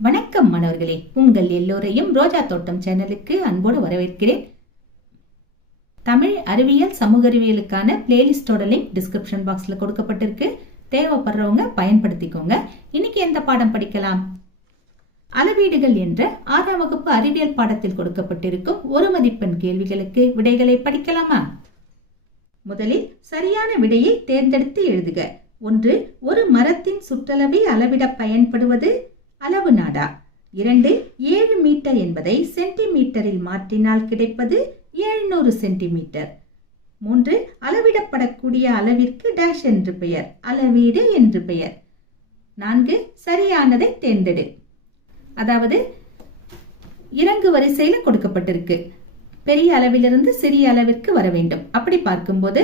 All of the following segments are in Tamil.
வணக்கம் மாணவர்களே. உங்கள் எல்லோரையும் ரோஜா தோட்டம் சேனலுக்கு அன்போடு வரவேற்கிறேன். தமிழ் அறிவியல் சமூக அறிவியலுக்கான பிளேலிஸ்டோட லிங்க் டிஸ்கிரிப்ஷன் பாக்ஸ்ல கொடுக்கப்பட்டிருக்கு. தேவைப்படுறவங்க பயன்படுத்திக்கோங்க. இன்னைக்கு எந்த பாடம் படிக்கலாம்? அளவீடுகள் என்ற ஆறாம் வகுப்பு அறிவியல் பாடத்தில் கொடுக்கப்பட்டிருக்கும் ஒரு மதிப்பெண் கேள்விகளுக்கு விடைகளை படிக்கலாமா? முதலில் சரியான விடையை தேர்ந்தெடுத்து எழுதுக. ஒன்று ஒரு மரத்தின் சுற்றளவை அளவிட பயன்படுவது. அளவு நாடா. இரண்டு ஏழு மீட்டர் என்பதை சென்டிமீட்டரில் மாற்றினால் கிடைப்பது எழுநூறு சென்டிமீட்டர். மூன்று அளவிடப்படக்கூடிய அளவிற்கு டேஷ் என்று பெயர் அளவீடு என்று பெயர். நான்கு சரியானதை தேர்ந்தெடு. அதாவது இறங்கு வரிசையில் கொடுக்கப்பட்டிருக்கு. பெரிய அளவிலிருந்து சிறிய அளவிற்கு வர வேண்டும். அப்படி பார்க்கும்போது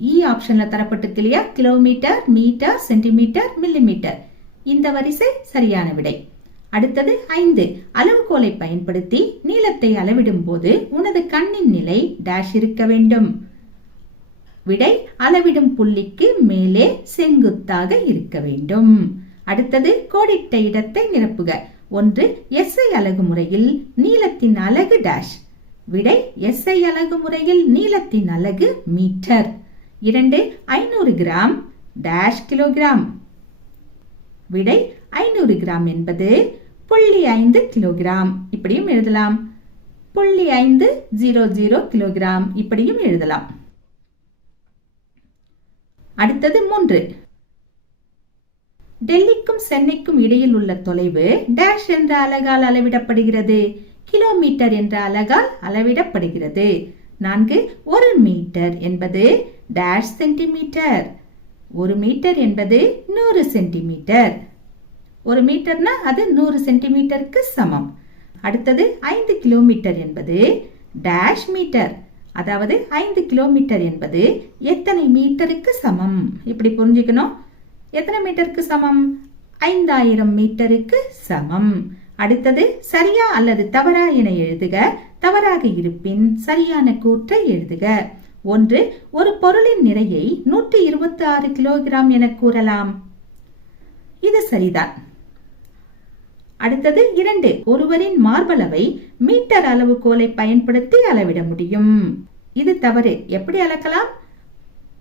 e இ ஆப்ஷன்ல தரப்பட்டிருக்கு இல்லையா? கிலோமீட்டர் மீட்டர் சென்டிமீட்டர் மில்லிமீட்டர் இந்த வரிசை சரியான விடை. அடுத்தது ஐந்து. அளவுகோலை பயன்படுத்தி நீளத்தை அளவிடும் போது உனது கண்ணின் நிலை டேஷ் இருக்க வேண்டும். விடை அளவிடும் புள்ளிக்கு மேலே செங்குத்தாக இருக்க வேண்டும். அடுத்தது கோடிட்ட இடத்தை நிரப்புக. ஒன்று எஸ்ஐ அலகு முறையில் நீளத்தின் அலகு டேஷ் விடை எஸ்ஐ அலகு முறையில் நீளத்தின் அலகு மீட்டர் இரண்டு ஐநூறு கிராம் டேஷ் கிலோகிராம் விடை ஐநூறு கிராம் என்பது புள்ளி ஐந்து கிலோகிராம். இப்படியும் எழுதலாம். புள்ளி ஐந்து ஜீரோ ஜீரோ கிலோகிராம். இப்படியும் எழுதலாம். அடுத்தது மூன்று. டெல்லிக்கும் சென்னைக்கும் இடையில் உள்ள தொலைவு டேஷ் என்ற அலகால் அளவிடப்படுகிறது. கிலோமீட்டர் என்ற அலகால் அளவிடப்படுகிறது. நான்கு ஒரு மீட்டர் என்பது டேஷ் சென்டிமீட்டர். ஒரு மீட்டர் என்பது நூறு சென்டிமீட்டர். ஒரு மீட்டர்னா அது நூறு சென்டிமீட்டருக்கு சமம். அடுத்தது ஐந்து கிலோமீட்டர் என்பது டேஷ் மீட்டர். அதாவது ஐந்து கிலோமீட்டர் என்பது எத்தனை மீட்டருக்கு சமம்? இப்படி புரிஞ்சுக்கணும். எத்தனை மீட்டருக்கு சமம்? ஐந்தாயிரம் மீட்டருக்கு சமம். அடுத்தது சரியா அல்லது தவறா என எழுதுக. தவறாக இருப்பின் சரியான கூற்றை எழுதுக. ஒன்று ஒரு பொருளின் நிறையை நூற்றி இருபத்தி ஆறு கிலோகிராம் என கூறலாம். இது சரிதான். அடுத்தது இரண்டு ஒருவரின் மார்பளவை மீட்டர் அளவுகோலை பயன்படுத்தி அளவிட முடியும். இது தவறு. எப்படி அளக்கலாம்?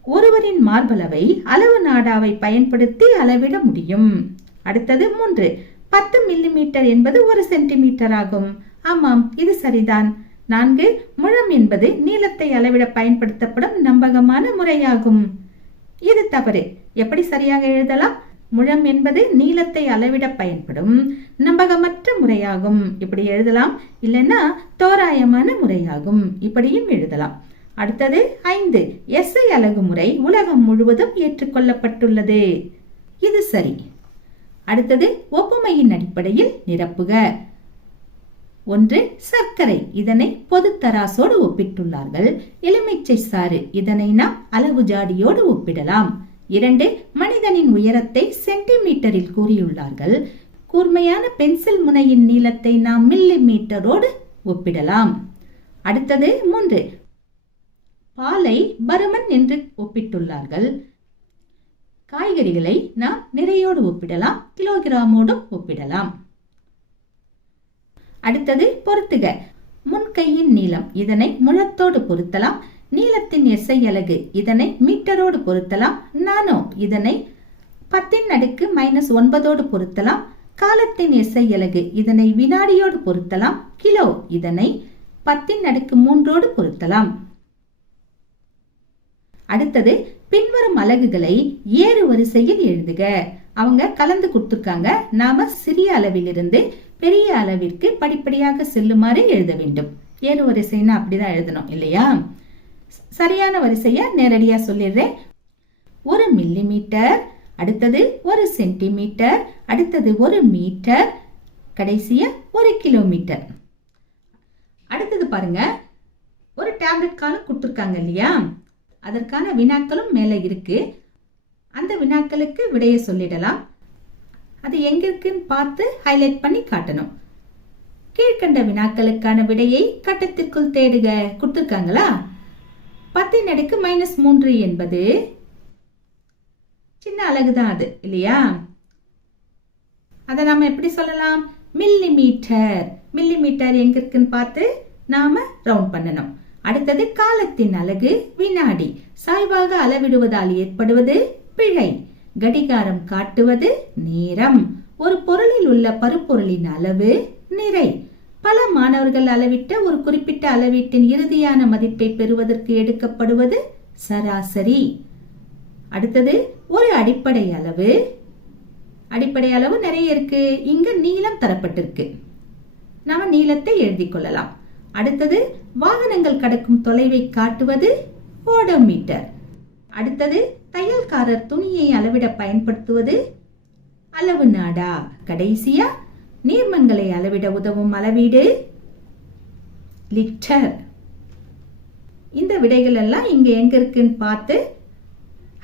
ஒருவரின் மார்பளவை அளவு நாடாவை பயன்படுத்தி அளவிட முடியும். அடுத்தது மூன்று பத்து மில்லிமீட்டர் என்பது ஒரு சென்டிமீட்டர் ஆகும். ஆமாம் இது சரிதான். நான்கு முழம் என்பது நீளத்தை அளவிட பயன்படுத்தப்படும் நம்பகமான முறையாகும். இது தவறு. எப்படி சரியாக எழுதலாம்? முழம் என்பது நீளத்தை அளவிட பயன்படும் நம்பகமற்ற முறையாகும். இப்படி எழுதலாம். இல்லைன்னா தோராயமான முறையாகும். இப்படியும் எழுதலாம். அடுத்தது ஐந்து. எஸ்ஐ அலகு முறை உலகம் முழுவதும் ஏற்றுக்கொள்ளப்பட்டுள்ளது. இது சரி. அடுத்தது ஒப்புமையின் அடிப்படையில் நிரப்புக. ஒன்று சர்க்கரை. இதனை பொதுத்தராசோடு ஒப்பிட்டுள்ளார்கள். எலுமிச்சை சாறு. இதனை நாம் அளவு ஜாடியோடு ஒப்பிடலாம். இரண்டு மனிதனின் உயரத்தை சென்டிமீட்டரில் கூறியுள்ளார்கள். கூர்மையான பென்சில் முனையின் நீளத்தை நாம் மில்லி மீட்டரோடு ஒப்பிடலாம். அடுத்தது மூன்று பாலை பருமன் என்று ஒப்பிட்டுள்ளார்கள். காய்கறிகளை நாம் நிறையோடு ஒப்பிடலாம். கிலோகிராமோடும் ஒப்பிடலாம். அடுத்தது பொருத்துக முன்கையின் நீளம் இதனை முழத்தோடு பொருத்தலாம். நீளத்தின் எஸ்ஐ அலகு இதனை மீட்டரோடு பொருத்தலாம். நானோ இதனை பத்தின் அடுக்கு மைனஸ் ஒன்பதோடு பொருத்தலாம். காலத்தின் எஸ்ஐ அலகு இதனை வினாடியோடு பொருத்தலாம். கிலோ இதனை பத்தின் அடுக்கு மூன்றோடு பொருத்தலாம். அடுத்தது பின்வரும் அலகுகளை ஏறு வரிசையில் எழுதுக. அவங்க கலந்து கொடுத்துருக்காங்க. நாம சிறிய அளவிலிருந்து பெரிய அளவிற்கு படிப்படியாக செல்லுமாறு எழுத வேண்டும். ஏறு வரிசைன்னா அப்படிதான் எழுதணும் இல்லையா? சரியான வரிசைய நேரடியா சொல்லிடுறேன். ஒரு மில்லி மீட்டர் அடுத்தது ஒரு சென்டிமீட்டர் அடுத்தது ஒரு மீட்டர் கடைசியா ஒரு கிலோமீட்டர் அடுத்தது பாருங்க. ஒரு டேப்லெட் காலம் கொடுத்துருக்காங்க இல்லையா? அதற்கான வினாக்களும் மேலே இருக்குது அந்த வினாக்களுக்கு விடையை சொல்லிடலாம். அது எங்க இருக்குன்னு பார்த்து ஹைலைட் பண்ணி காட்டணும். கீழ்கண்ட வினாக்களுக்கான விடையை கட்டத்திற்குள் தேடுக. கொடுத்துருக்காங்களா? பத்தின் அடுக்கு மைனஸ் மூன்று என்பது சின்ன அலகு தான் அது இல்லையா? அதை நாம எப்படி சொல்லலாம்? மில்லி மீட்டர் மில்லி மீட்டர் எங்க இருக்குன்னு பார்த்து நாம ரவுண்ட் பண்ணணும். அடுத்தது காலத்தின் அலகு வினாடி. சாய்வாக அளவிடுவதால் ஏற்படுவது பிழை. கடிகாரம் காட்டுவது நேரம். ஒரு பொருளில் உள்ள பருப்பொருளின் அளவு நிறை. பல மாணவர்கள் அளவிட்ட ஒரு குறிப்பிட்ட அளவீட்டின் இறுதியான மதிப்பை பெறுவதற்கு எடுக்கப்படுவது சராசரி. அடுத்தது ஒரு அடிப்படை அளவு. அடிப்படை அளவு நிறைய இருக்கு. இங்க நீளம் தரப்பட்டிருக்கு. நாம நீளத்தை எழுதி கொள்ளலாம். அடுத்தது வாகனங்கள் கடக்கும் தொலைவை காட்டுவது ஓடோமீட்டர். அடுத்தது தையல்காரர் துணியை அளவிட பயன்படுத்துவது அளவு நாடா? கடைசியா நீர்மங்களை அளவிட உதவும் அளவீடு? லிட்டர். இந்த விடைகள் எல்லாம் இங்க எங்க இருக்குன்னு பார்த்து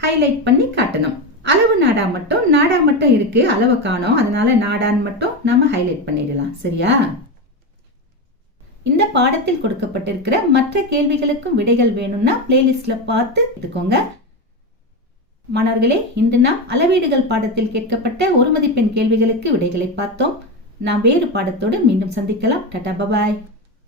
ஹைலைட் பண்ணி காட்டணும். அளவு நாடா மட்டும் நாடா மட்டும் இருக்கு அளவை காணும். அதனால நாடான்னு மட்டும் நம்ம ஹைலைட் பண்ணிடலாம். சரியா? இந்த பாடத்தில் கொடுக்கப்பட்டிருக்கிற மற்ற கேள்விகளுக்கும் விடைகள் வேணும்னா பிளேலிஸ்ட்ல பார்த்து எடுத்துக்கோங்க. மாணவர்களே இன்று நாம் அளவீடுகள் பாடத்தில் கேட்கப்பட்ட ஒரு மதிப்பெண் கேள்விகளுக்கு விடைகளை பார்த்தோம். நாம் வேறு பாடத்தோடு மீண்டும் சந்திக்கலாம். Tata bye bye.